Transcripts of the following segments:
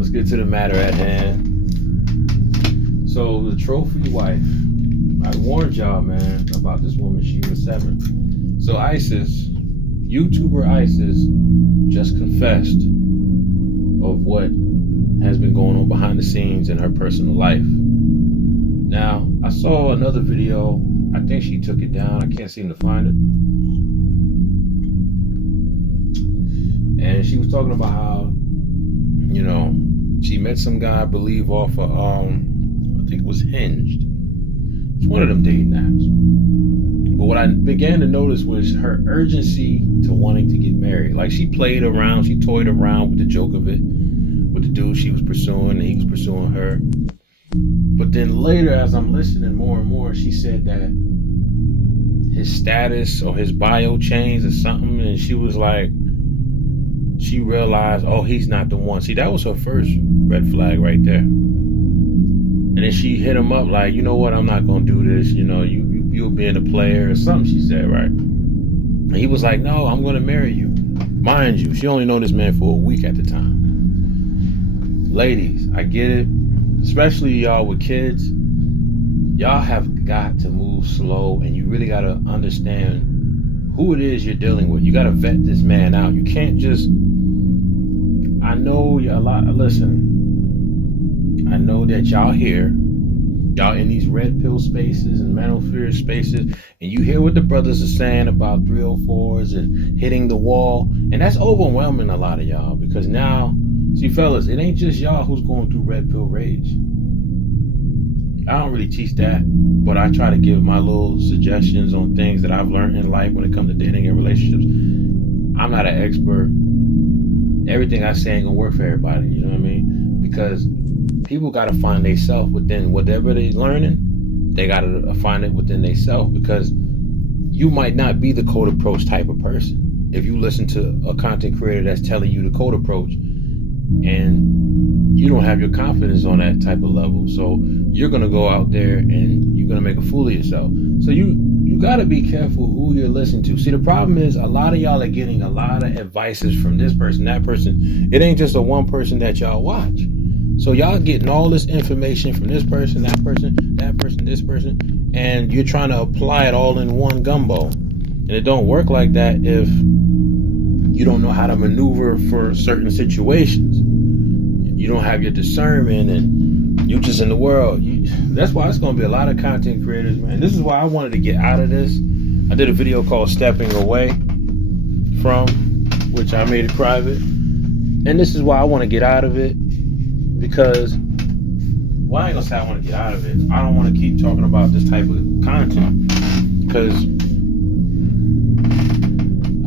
let's get to the matter at hand. So the trophy wife, I warned y'all, man, about this woman, Shera Sevens. So YouTuber Isis, just confessed of what has been going on behind the scenes in her personal life. Now, I saw another video. I think she took it down. I can't seem to find it. And she was talking about how, she met some guy, I believe, off of, I think it was Hinged. It's one of them dating apps. But what I began to notice was her urgency to wanting to get married. Like, she played around, she toyed around with the joke of it, with the dude she was pursuing, and he was pursuing her. But then later, as I'm listening more and more, she said that his status or his bio changed or something, and she was like, she realized, oh, he's not the one. See, that was her first red flag right there. And then she hit him up like, you know what, I'm not gonna do this, you'll being a player or something, she said, right? And he was like, no, I'm gonna marry you. Mind you, she only known this man for a week at the time. Ladies, I get it, especially y'all with kids. Y'all have got to move slow, and you really gotta understand who it is you're dealing with. You gotta vet this man out. You can't just, I know listen, I know that y'all here, y'all in these red pill spaces and manosphere spaces, and you hear what the brothers are saying about 304s and hitting the wall, and that's overwhelming a lot of y'all, because now, see fellas, it ain't just y'all who's going through red pill rage. I don't really teach that, but I try to give my little suggestions on things that I've learned in life when it comes to dating and relationships. I'm not an expert. Everything I say ain't gonna work for everybody, you know what I mean? Because people gotta find themselves within whatever they're learning. They gotta find it within themselves, because you might not be the code approach type of person. If you listen to a content creator that's telling you the code approach, and you don't have your confidence on that type of level, so you're gonna go out there and you're gonna make a fool of yourself. So you gotta be careful who you're listening to. See, the problem is a lot of y'all are getting a lot of advices from this person, that person. It ain't just a one person that y'all watch. So y'all getting all this information from this person, that person, that person, this person, and you're trying to apply it all in one gumbo. And it don't work like that if you don't know how to maneuver for certain situations. You don't have your discernment, and you just in the world. That's why it's going to be a lot of content creators, man. This is why I wanted to get out of this. I did a video called Stepping Away From, which I made it private. And this is why I want to get out of it, because, well, I ain't going to say I want to get out of it. I don't want to keep talking about this type of content, because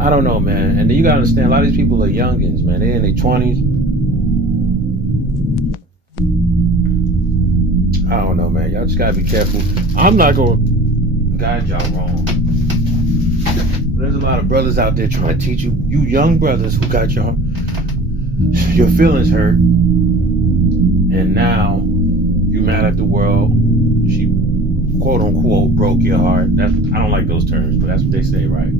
I don't know, man. And then you got to understand, a lot of these people are youngins, man. They're in their 20s. I don't know, man. Y'all just gotta be careful. I'm not gonna guide y'all wrong. There's a lot of brothers out there trying to teach you young brothers who got your feelings hurt, and now you mad at the world. She quote unquote broke your heart. I don't like those terms, but that's what they say, right?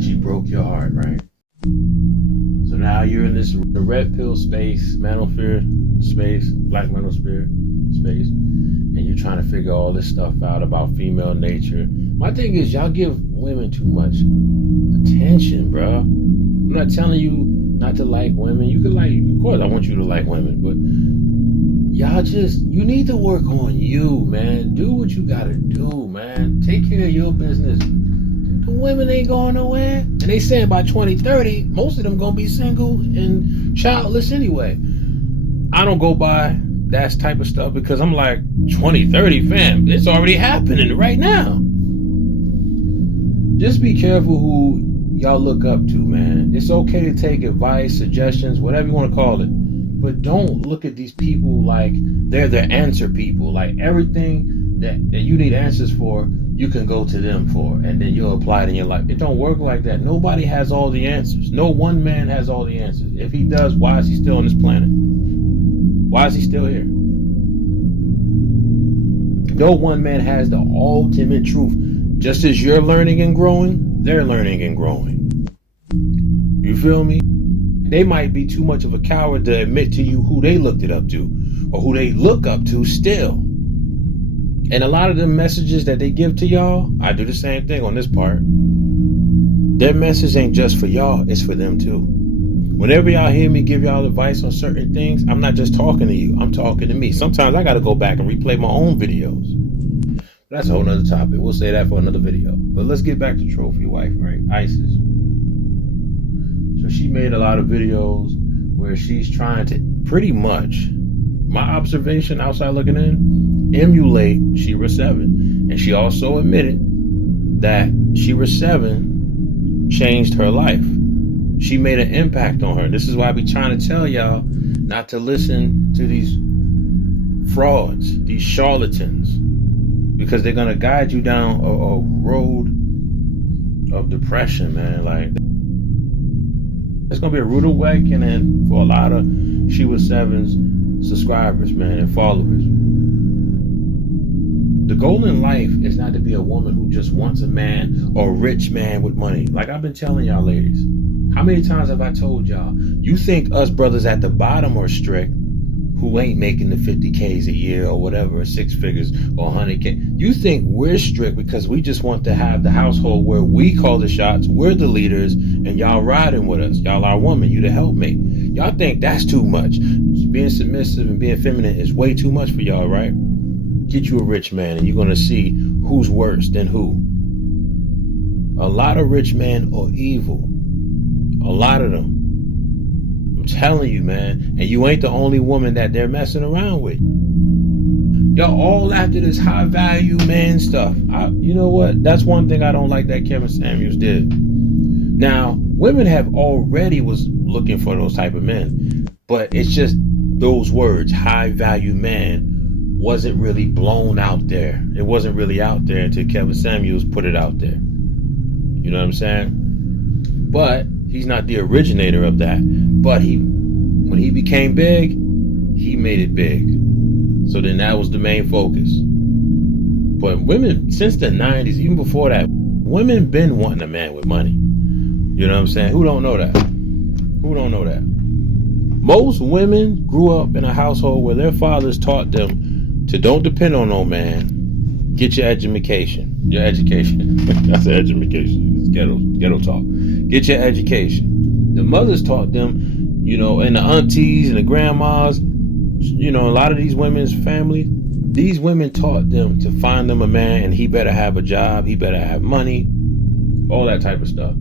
She broke your heart, right? So now you're in the red pill space, manosphere space, black manosphere space, and you're trying to figure all this stuff out about female nature. My thing is, y'all give women too much attention, bro. I'm not telling you not to like women. You can like, of course I want you to like women, but you need to work on you, man. Do what you gotta do, man. Take care of your business. The women ain't going nowhere. And they saying by 2030, most of them gonna be single and childless anyway. I don't go by that type of stuff, because I'm like, 2030, fam, it's already happening right now. Just be careful who y'all look up to, man. It's okay to take advice, suggestions, whatever you want to call it, but don't look at these people like they're the answer people. Like, everything that you need answers for, you can go to them for, and then you'll apply it in your life. It don't work like that. Nobody has all the answers. No one man has all the answers. If he does, why is he still on this planet? Why is he still here? No one man has the ultimate truth. Just as you're learning and growing, they're learning and growing. You feel me? They might be too much of a coward to admit to you who they looked it up to or who they look up to still. And a lot of the messages that they give to y'all, I do the same thing on this part. Their message ain't just for y'all, it's for them too. Whenever y'all hear me give y'all advice on certain things, I'm not just talking to you, I'm talking to me. Sometimes I got to go back and replay my own videos. That's a whole nother topic. We'll say that for another video. But let's get back to Trophy Wife, right? Isis. So she made a lot of videos where she's trying to pretty much, my observation outside looking in, emulate Shera Sevens. And she also admitted that Shera Sevens changed her life. She made an impact on her. This is why I be trying to tell y'all not to listen to these frauds, these charlatans, because they're going to guide you down a road of depression, man. Like, it's going to be a rude awakening for a lot of Shera Sevens subscribers, man, and followers. The goal in life is not to be a woman who just wants a man or a rich man with money. Like I've been telling y'all ladies, how many times have I told y'all, you think us brothers at the bottom are strict, who ain't making the 50Ks a year or whatever, 6 figures or 100K. You think we're strict because we just want to have the household where we call the shots, we're the leaders, and y'all riding with us. Y'all our woman, you the helpmate. Y'all think that's too much. Being submissive and being feminine is way too much for y'all, right? Get you a rich man and you're going to see who's worse than who. A lot of rich men are evil. A lot of them. I'm telling you, man. And you ain't the only woman that they're messing around with. Y'all all after this high value man stuff. You know what? That's one thing I don't like that Kevin Samuels did. Now, women have already was looking for those type of men. But it's just those words, high value man, wasn't really blown out there. It wasn't really out there until Kevin Samuels put it out there. You know what I'm saying? But he's not the originator of that. But when he became big, he made it big. So then that was the main focus. But women, since the 90s, even before that, women been wanting a man with money. You know what I'm saying? Who don't know that? Who don't know that? Most women grew up in a household where their fathers taught them to don't depend on no man. Get your education. Your education. That's education. It's ghetto talk. Get your education. The mothers taught them, you know, and the aunties and the grandmas, you know, a lot of these women's family, these women taught them to find them a man and he better have a job, he better have money, all that type of stuff.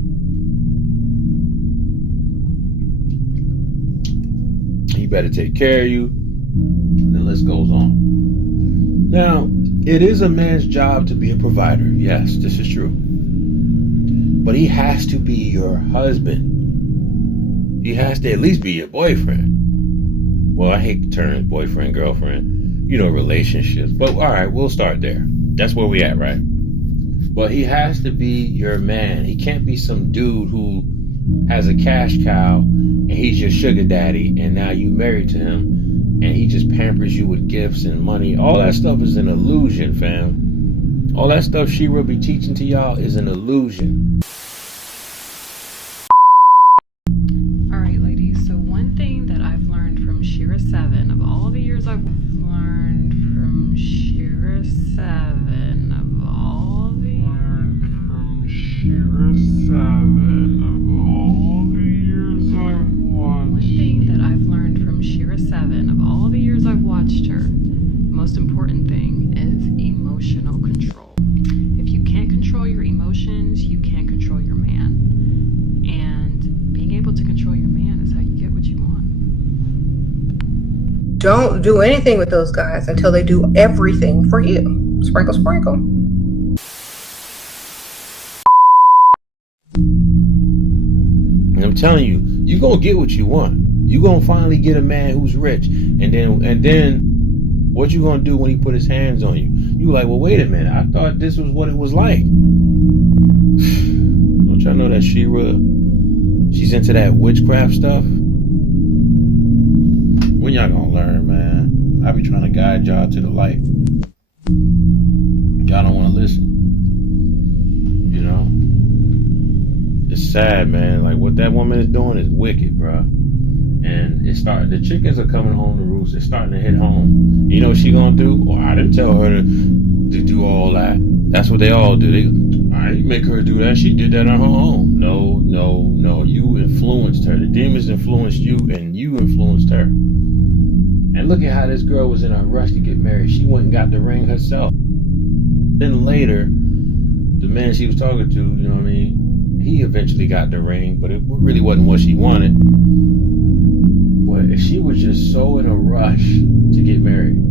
He better take care of you. And the list goes on. Now, it is a man's job to be a provider. Yes, this is true. But he has to be your husband. He has to at least be your boyfriend. Well, I hate the term boyfriend, girlfriend, you know, relationships. But all right, we'll start there. That's where we at, right? But he has to be your man. He can't be some dude who has a cash cow and he's your sugar daddy and now you married to him and he just pampers you with gifts and money. All that stuff is an illusion, fam. All that stuff she will be teaching to y'all is an illusion. All right, ladies. So one thing that I've learned from Shera Sevens, of all the years I've learned from Shera Sevens, of all the years from Shera Sevens, of all the years I've watched. One thing that I've learned from Shera Sevens, of all the years I've watched her, most important thing is emotional control. If you can't control your emotions, you can't control your man. And being able to control your man is how you get what you want. Don't do anything with those guys until they do everything for you. Sprinkle, sprinkle. And I'm telling you, you're going to get what you want. You're going to finally get a man who's rich. And then what you going to do when he put his hands on you? You like, well, wait a minute. I thought this was what it was like. Don't y'all know that Shera, she's into that witchcraft stuff? When y'all going to learn, man? I be trying to guide y'all to the light. Y'all don't want to listen. You know? It's sad, man. Like what that woman is doing is wicked, bro. And the chickens are coming home to roost. It's starting to hit home. You know what she gonna do? Or I didn't tell her to do all that. That's what they all do. I didn't make her do that. She did that on her own. No. You influenced her. The demons influenced you, and you influenced her. And look at how this girl was in a rush to get married. She went and got the ring herself. Then later, the man she was talking to, you know what I mean, he eventually got the ring, but it really wasn't what she wanted. But if she was just so in a rush to get married,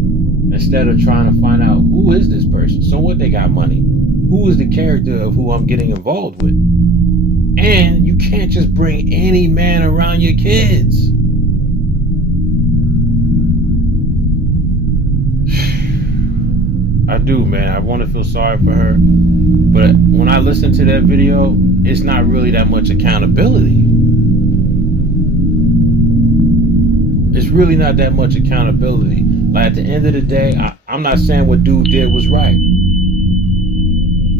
instead of trying to find out who is this person, so what, they got money, who is the character of who I'm getting involved with. And you can't just bring any man around your kids. I do, man. I want to feel sorry for her. But when I listen to that video, it's not really that much accountability. It's really not that much accountability. Like at the end of the day, I'm not saying what dude did was right.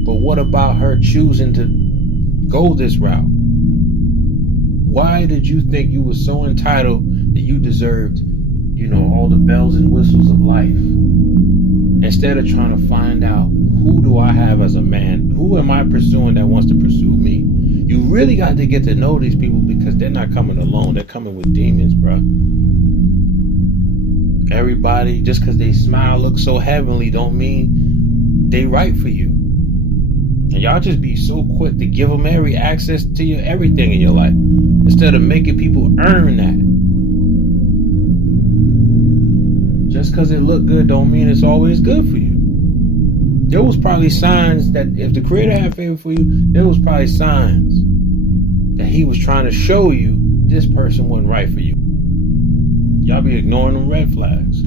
But what about her choosing to go this route? Why did you think you were so entitled that you deserved, all the bells and whistles of life? Instead of trying to find out, who do I have as a man? Who am I pursuing that wants to pursue me? You really got to get to know these people, because they're not coming alone. They're coming with demons, bro. Everybody, just because they smile, look so heavenly, don't mean they right for you. And y'all just be so quick to give them every access to your everything in your life, instead of making people earn that. Just because it look good don't mean it's always good for you. There was probably signs that if the Creator had favor for you, there was probably signs that He was trying to show you this person wasn't right for you. Y'all be ignoring them red flags.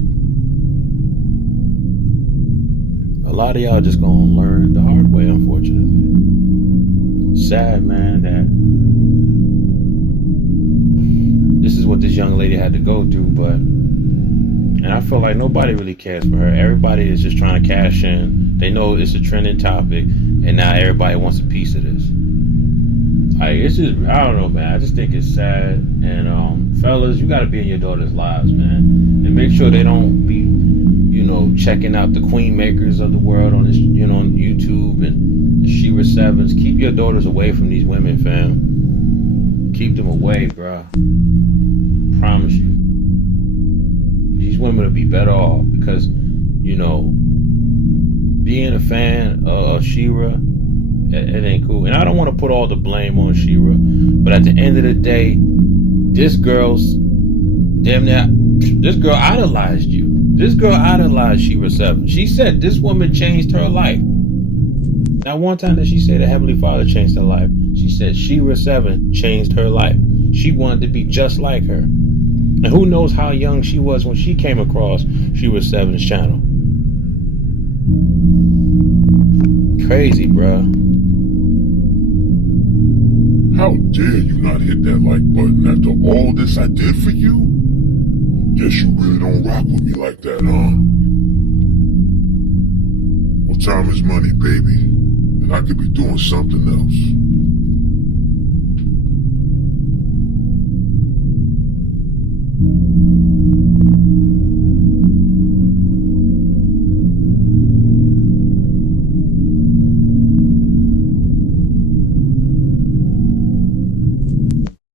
A lot of y'all just gonna learn the hard way, unfortunately. Sad, man, that this is what this young lady had to go through, and I feel like nobody really cares for her. Everybody is just trying to cash in. They know it's a trending topic, and now everybody wants a piece of this. It's just, I don't know, man. I just think it's sad. And fellas, you got to be in your daughter's lives, man, and make sure they don't be, checking out the queen makers of the world on this, on YouTube and the Shera Sevens. Keep your daughters away from these women, fam. Keep them away, bro. Promise you. These women will be better off, because, being a fan of Shera, it ain't cool. And I don't want to put all the blame on Shera, but at the end of the day, this girl idolized you. This girl idolized Shera Sevens. She said this woman changed her life. Not one time did she say the Heavenly Father changed her life. She said Shera Sevens changed her life. She wanted to be just like her. And who knows how young she was when she came across Shera Sevens' channel. Crazy, bruh. How dare you not hit that like button after all this I did for you? Guess you really don't rock with me like that, huh? Well, time is money, baby. And I could be doing something else.